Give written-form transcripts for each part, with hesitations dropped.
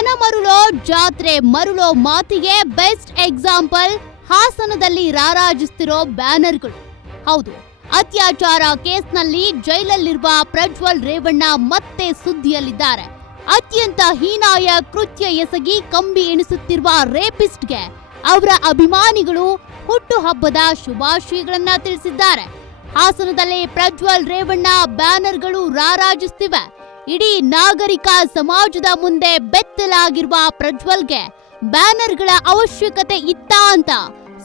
ದನ ಮರುಳೋ ಜಾತ್ರೆ ಮರುಳೋ ಮಾತಿಗೆ ಬೆಸ್ಟ್ ಎಕ್ಸಾಂಪಲ್ ಹಾಸನದಲ್ಲಿ ರಾರಾಜಿಸ್ತಿರೋ ಬ್ಯಾನರ್ಗಳು. ಹೌದು, ಅತ್ಯಾಚಾರ ಕೇಸ್ನಲ್ಲಿ ಜೈಲಲ್ಲಿರುವ ಪ್ರಜ್ವಲ್ ರೇವಣ್ಣ ಮತ್ತೆ ಸುದ್ದಿಯಲ್ಲಿದ್ದಾರೆ. ಅತ್ಯಂತ ಹೀನಾಯ ಕೃತ್ಯ ಎಸಗಿ ಕಂಬಿ ಎಣಿಸುತ್ತಿರುವ ರೇಪಿಸ್ಟ್ಗೆ ಅವರ ಅಭಿಮಾನಿಗಳು ಹುಟ್ಟುಹಬ್ಬದ ಶುಭಾಶಯಗಳನ್ನ ತಿಳಿಸಿದ್ದಾರೆ. ಹಾಸನದಲ್ಲಿ ಪ್ರಜ್ವಲ್ ರೇವಣ್ಣ ಬ್ಯಾನರ್ಗಳು ರಾರಾಜಿಸುತ್ತಿವೆ. ಇಡೀ ನಾಗರಿಕ ಸಮಾಜದ ಮುಂದೆ ಬೆತ್ತಲಾಗಿರುವ ಪ್ರಜ್ವಲ್ಗೆ ಬ್ಯಾನರ್ಗಳ ಅವಶ್ಯಕತೆ ಇತ್ತಾ ಅಂತ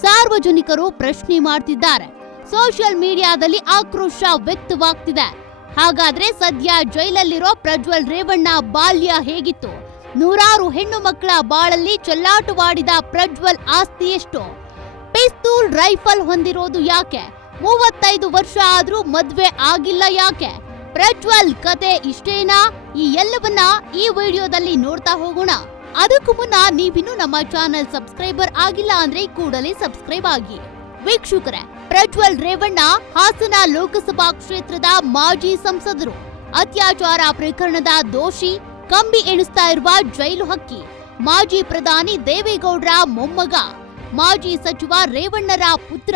ಸಾರ್ವಜನಿಕರು ಪ್ರಶ್ನೆ ಮಾಡ್ತಿದ್ದಾರೆ. ಸೋಷಿಯಲ್ ಮೀಡಿಯಾದಲ್ಲಿ ಆಕ್ರೋಶ ವ್ಯಕ್ತವಾಗ್ತಿದೆ. ಹಾಗಾದ್ರೆ ಸದ್ಯ ಜೈಲಲ್ಲಿರೋ ಪ್ರಜ್ವಲ್ ರೇವಣ್ಣ ಬಾಲ್ಯ ಹೇಗಿತ್ತು? ನೂರಾರು ಹೆಣ್ಣು ಮಕ್ಕಳ ಬಾಳಲ್ಲಿ ಚೆಲ್ಲಾಟವಾಡಿದ ಪ್ರಜ್ವಲ್ ಆಸ್ತಿ ಎಷ್ಟು? ಪಿಸ್ತೂಲ್ ರೈಫಲ್ ಹೊಂದಿರೋದು ಯಾಕೆ? 35 ವರ್ಷ ಆದ್ರೂ ಮದ್ವೆ ಆಗಿಲ್ಲ ಯಾಕೆ? ಪ್ರಜ್ವಲ್ ಕತೆ ಇಷ್ಟೇನಾ? ಈ ಎಲ್ಲವನ್ನ ಈ ವಿಡಿಯೋದಲ್ಲಿ ನೋಡ್ತಾ ಹೋಗೋಣ. ಅದಕ್ಕೂ ಮುನ್ನ ನೀವಿನ್ನು ನಮ್ಮ ಚಾನೆಲ್ ಸಬ್ಸ್ಕ್ರೈಬರ್ ಆಗಿಲ್ಲ ಅಂದ್ರೆ ಕೂಡಲೇ ಸಬ್ಸ್ಕ್ರೈಬ್ ಆಗಿ. ವೀಕ್ಷಕರೇ, ಪ್ರಜ್ವಲ್ ರೇವಣ್ಣ ಹಾಸನ ಲೋಕಸಭಾ ಕ್ಷೇತ್ರದ ಮಾಜಿ ಸಂಸದರು. ಅತ್ಯಾಚಾರ ಪ್ರಕರಣದ ದೋಷಿ, ಕಂಬಿ ಎಣಿಸ್ತಾ ಇರುವ ಜೈಲು ಹಕ್ಕಿ, ಮಾಜಿ ಪ್ರಧಾನಿ ದೇವೇಗೌಡರ ಮೊಮ್ಮಗ, ಮಾಜಿ ಸಚಿವ ರೇವಣ್ಣರ ಪುತ್ರ.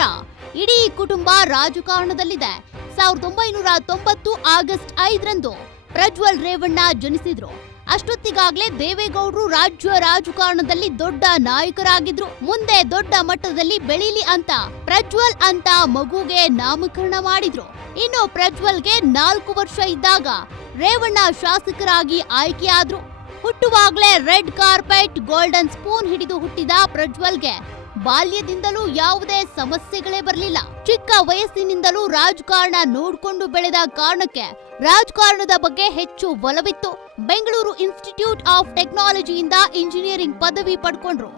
ಇಡೀ ಕುಟುಂಬ ರಾಜಕಾರಣದಲ್ಲಿದೆ. 1990 ಆಗಸ್ಟ್ 5ರಂದು ಪ್ರಜ್ವಲ್ ರೇವಣ್ಣ ಜನಿಸಿದ್ರು. ಅಷ್ಟೊತ್ತಿಗಾಗ್ಲೇ ದೇವೇಗೌಡರು ರಾಜ್ಯ ರಾಜಕಾರಣದಲ್ಲಿ ದೊಡ್ಡ ನಾಯಕರಾಗಿದ್ರು. ಮುಂದೆ ದೊಡ್ಡ ಮಟ್ಟದಲ್ಲಿ ಬೆಳೀಲಿ ಅಂತ ಪ್ರಜ್ವಲ್ ಅಂತ ಮಗುಗೆ ನಾಮಕರಣ ಮಾಡಿದ್ರು. ಇನ್ನು ಪ್ರಜ್ವಲ್ಗೆ 4 ವರ್ಷ ಇದ್ದಾಗ ರೇವಣ್ಣ ಶಾಸಕರಾಗಿ ಆಯ್ಕೆಯಾದ್ರು. ಹುಟ್ಟುವಾಗ್ಲೇ ರೆಡ್ ಕಾರ್ಪೆಟ್, ಗೋಲ್ಡನ್ ಸ್ಪೂನ್ ಹಿಡಿದು ಹುಟ್ಟಿದ ಪ್ರಜ್ವಲ್ಗೆ ಬಾಲ್ಯದಿಂದಲೂ ಯಾವುದೇ ಸಮಸ್ಯೆಗಳೇ ಬರಲಿಲ್ಲ. ಚಿಕ್ಕ ವಯಸ್ಸಿನಿಂದಲೂ ರಾಜಕಾರಣ ನೋಡ್ಕೊಂಡು ಬೆಳೆದ ಕಾರಣಕ್ಕೆ ರಾಜಕಾರಣದ ಬಗ್ಗೆ ಹೆಚ್ಚು ಒಲವಿತ್ತು. ಬೆಂಗಳೂರು ಇನ್ಸ್ಟಿಟ್ಯೂಟ್ ಆಫ್ ಟೆಕ್ನಾಲಜಿಯಿಂದ ಇಂಜಿನಿಯರಿಂಗ್ ಪದವಿ ಪಡ್ಕೊಂಡ್ರು.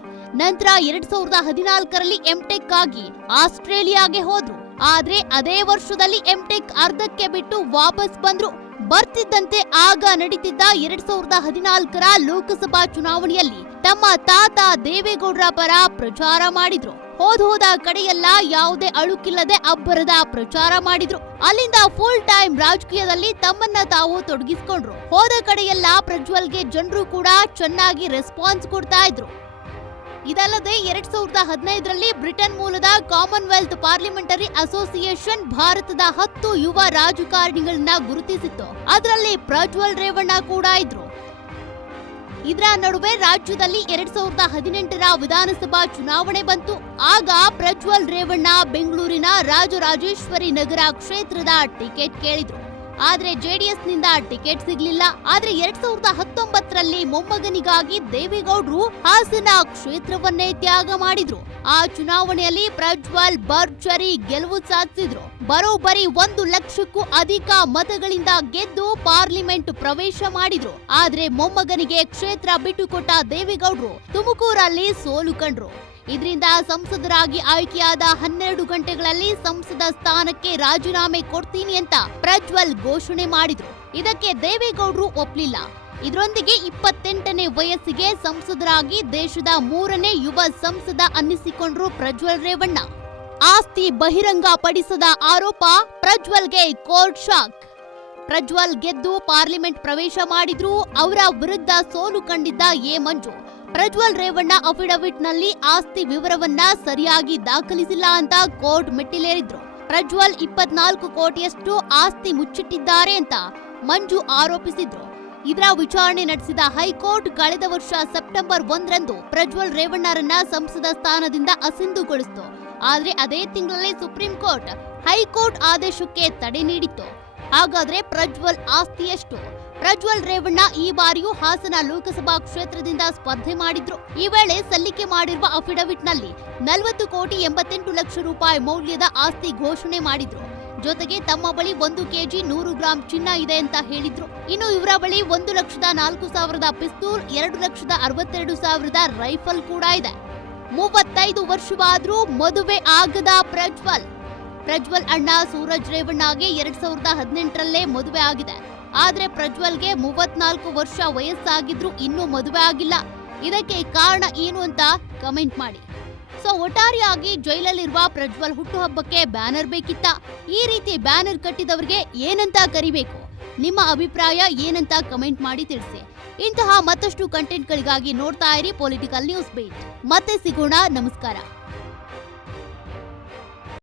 ನಂತರ 2014ರಲ್ಲಿ ಎಂಟೆಕ್ ಆಗಿ ಆಸ್ಟ್ರೇಲಿಯಾಗೆ ಹೋದ್ರು. ಆದ್ರೆ ಅದೇ ವರ್ಷದಲ್ಲಿ ಎಂಟೆಕ್ ಅರ್ಧಕ್ಕೆ ಬಿಟ್ಟು ವಾಪಸ್ ಬಂದ್ರು. ಬರ್ತಿದ್ದಂತೆ ಆಗ ನಡೀತಿದ್ದ 2014ರ ಲೋಕಸಭಾ ಚುನಾವಣೆಯಲ್ಲಿ ತಮ್ಮ ತಾತ ದೇವೇಗೌಡರ ಪರ ಪ್ರಚಾರ ಮಾಡಿದ್ರು. ಹೋದ ಕಡೆಯೆಲ್ಲ ಯಾವುದೇ ಅಳುಕಿಲ್ಲದೆ ಅಬ್ಬರದ ಪ್ರಚಾರ ಮಾಡಿದ್ರು. ಅಲ್ಲಿಂದ ಫುಲ್ ಟೈಮ್ ರಾಜಕೀಯದಲ್ಲಿ ತಮ್ಮನ್ನ ತಾವು ತೊಡಗಿಸಿಕೊಂಡ್ರು. ಹೋದ ಕಡೆಯೆಲ್ಲ ಪ್ರಜ್ವಲ್ಗೆ ಜನರು ಕೂಡ ಚೆನ್ನಾಗಿ ರೆಸ್ಪಾನ್ಸ್ ಕೊಡ್ತಾ ಇದ್ರು. ಇದಲ್ಲದೆ 2015ರಲ್ಲಿ ಬ್ರಿಟನ್ ಮೂಲದ ಕಾಮನ್ವೆಲ್ತ್ ಪಾರ್ಲಿಮೆಂಟರಿ ಅಸೋಸಿಯೇಷನ್ ಭಾರತದ 10 ಯುವ ರಾಜಕಾರಣಿಗಳನ್ನ ಗುರುತಿಸಿತ್ತು. ಅದರಲ್ಲಿ ಪ್ರಜ್ವಲ್ ರೇವಣ್ಣ ಕೂಡ ಇದ್ರು. ಇದರ ನಡುವೆ ರಾಜ್ಯದಲ್ಲಿ 2018ರ ವಿಧಾನಸಭಾ ಚುನಾವಣೆ ಬಂತು. ಆಗ ಪ್ರಜ್ವಲ್ ರೇವಣ್ಣ ಬೆಂಗಳೂರಿನ ರಾಜರಾಜೇಶ್ವರಿ ನಗರ ಕ್ಷೇತ್ರದ ಟಿಕೆಟ್ ಕೇಳಿದ್ರು. ಆದ್ರೆ ಜೆಡಿಎಸ್ ನಿಂದ ಟಿಕೆಟ್ ಸಿಗ್ಲಿಲ್ಲ. ಆದ್ರೆ 2019ರಲ್ಲಿ ಮೊಮ್ಮಗನಿಗಾಗಿ ದೇವೇಗೌಡರು ಹಾಸನ ಕ್ಷೇತ್ರವನ್ನೇ ತ್ಯಾಗ ಮಾಡಿದ್ರು. ಆ ಚುನಾವಣೆಯಲ್ಲಿ ಪ್ರಜ್ವಲ್ ಭರ್ಜರಿ ಗೆಲುವು ಸಾಧಿಸಿದ್ರು. ಬರೋಬ್ಬರಿ 1 ಲಕ್ಷಕ್ಕೂ ಅಧಿಕ ಮತಗಳಿಂದ ಗೆದ್ದು ಪಾರ್ಲಿಮೆಂಟ್ ಪ್ರವೇಶ ಮಾಡಿದ್ರು. ಆದ್ರೆ ಮೊಮ್ಮಗನಿಗೆ ಕ್ಷೇತ್ರ ಬಿಟ್ಟುಕೊಟ್ಟ ದೇವೇಗೌಡರು ತುಮಕೂರಲ್ಲಿ ಸೋಲು ಕಂಡ್ರು. ಇದರಿಂದ ಸಂಸದರಾಗಿ ಆಯ್ಕೆಯಾದ 12 ಗಂಟೆಗಳಲ್ಲಿ ಸಂಸದ ಸ್ಥಾನಕ್ಕೆ ರಾಜೀನಾಮೆ ಕೊಡ್ತೀನಿ ಅಂತ ಪ್ರಜ್ವಲ್ ಘೋಷಣೆ ಮಾಡಿದ್ರು. ಇದಕ್ಕೆ ದೇವೇಗೌಡರು ಒಪ್ಲಿಲ್ಲ. ಇದರೊಂದಿಗೆ 28ನೇ ವಯಸ್ಸಿಗೆ ಸಂಸದರಾಗಿ ದೇಶದ 3ನೇ ಯುವ ಸಂಸದ ಅನ್ನಿಸಿಕೊಂಡ್ರು ಪ್ರಜ್ವಲ್ ರೇವಣ್ಣ. ಆಸ್ತಿ ಬಹಿರಂಗ ಪಡಿಸದ ಆರೋಪ, ಪ್ರಜ್ವಲ್ಗೆ ಕೋರ್ಟ್ ಶಾಕ್. ಪ್ರಜ್ವಲ್ ಗೆದ್ದು ಪಾರ್ಲಿಮೆಂಟ್ ಪ್ರವೇಶ ಮಾಡಿದ್ರು. ಅವರ ವಿರುದ್ಧ ಸೋಲು ಕಂಡಿದ್ದ ಎ ಮಂಜು ಪ್ರಜ್ವಲ್ ರೇವಣ್ಣ ಅಫಿಡವಿಟ್ ನಲ್ಲಿ ಆಸ್ತಿ ವಿವರವನ್ನ ಸರಿಯಾಗಿ ದಾಖಲಿಸಿಲ್ಲ ಅಂತ ಕೋರ್ಟ್ ಮೆಟ್ಟಿಲೇರಿದ್ರು. ಪ್ರಜ್ವಲ್ 24 ಕೋಟಿಯಷ್ಟು ಆಸ್ತಿ ಮುಚ್ಚಿಟ್ಟಿದ್ದಾರೆ ಅಂತ ಮಂಜು ಆರೋಪಿಸಿದ್ರು. ಇದರ ವಿಚಾರಣೆ ನಡೆಸಿದ ಹೈಕೋರ್ಟ್ ಕಳೆದ ವರ್ಷ ಸೆಪ್ಟೆಂಬರ್ 1ರಂದು ಪ್ರಜ್ವಲ್ ರೇವಣ್ಣರನ್ನ ಸಂಸದ ಸ್ಥಾನದಿಂದ ಅಸಿಂಧುಗೊಳಿಸಿತು. ಆದ್ರೆ ಅದೇ ತಿಂಗಳಲ್ಲಿ ಸುಪ್ರೀಂ ಕೋರ್ಟ್ ಹೈಕೋರ್ಟ್ ಆದೇಶಕ್ಕೆ ತಡೆ ನೀಡಿತ್ತು. ಹಾಗಾದ್ರೆ ಪ್ರಜ್ವಲ್ ಆಸ್ತಿ ಎಷ್ಟು? ಪ್ರಜ್ವಲ್ ರೇವಣ್ಣ ಈ ಬಾರಿಯೂ ಹಾಸನ ಲೋಕಸಭಾ ಕ್ಷೇತ್ರದಿಂದ ಸ್ಪರ್ಧೆ ಮಾಡಿದ್ರು. ಈ ವೇಳೆ ಸಲ್ಲಿಕೆ ಮಾಡಿರುವ ಅಫಿಡವಿಟ್ ನಲ್ಲಿ 40 ಕೋಟಿ 88 ಲಕ್ಷ ರೂಪಾಯಿ ಮೌಲ್ಯದ ಆಸ್ತಿ ಘೋಷಣೆ ಮಾಡಿದ್ರು. ಜೊತೆಗೆ ತಮ್ಮ ಬಳಿ 1 ಕೆಜಿ 100 ಗ್ರಾಂ ಚಿನ್ನ ಇದೆ ಅಂತ ಹೇಳಿದ್ರು. ಇನ್ನು ಇವರ ಬಳಿ 1,04,000 ಪಿಸ್ತೂಲ್, 2,62,000 ರೈಫಲ್ ಕೂಡ ಇದೆ. 35 ವರ್ಷವಾದ್ರೂ ಮದುವೆ ಆಗದ ಪ್ರಜ್ವಲ್ ಅಣ್ಣ ಸೂರಜ್ ರೇವಣ್ಣಗೆ 2018ರಲ್ಲೇ ಮದುವೆ ಆಗಿದೆ. ಆದ್ರೆ ಪ್ರಜ್ವಲ್ಗೆ 34 ವರ್ಷ ವಯಸ್ಸಾಗಿದ್ರು ಇನ್ನೂ ಮದುವೆ ಆಗಿಲ್ಲ. ಇದಕ್ಕೆ ಕಾರಣ ಏನು ಅಂತ ಕಮೆಂಟ್ ಮಾಡಿ. ಸೊ ಒಟ್ಟಾರೆಯಾಗಿ ಜೈಲಲ್ಲಿರುವ ಪ್ರಜ್ವಲ್ ಹುಟ್ಟುಹಬ್ಬಕ್ಕೆ ಬ್ಯಾನರ್ ಬೇಕಿತ್ತ? ಈ ರೀತಿ ಬ್ಯಾನರ್ ಕಟ್ಟಿದವರಿಗೆ ಏನಂತ ಕರಿಬೇಕು? ನಿಮ್ಮ ಅಭಿಪ್ರಾಯ ಏನಂತ ಕಮೆಂಟ್ ಮಾಡಿ ತಿಳಿಸಿ. ಇಂತಹ ಮತ್ತಷ್ಟು ಕಂಟೆಂಟ್ಗಳಿಗಾಗಿ ನೋಡ್ತಾ ಇರಿ ಪೊಲಿಟಿಕಲ್ ನ್ಯೂಸ್ ಬೀಟ್. ಮತ್ತೆ ಸಿಗೋಣ, ನಮಸ್ಕಾರ.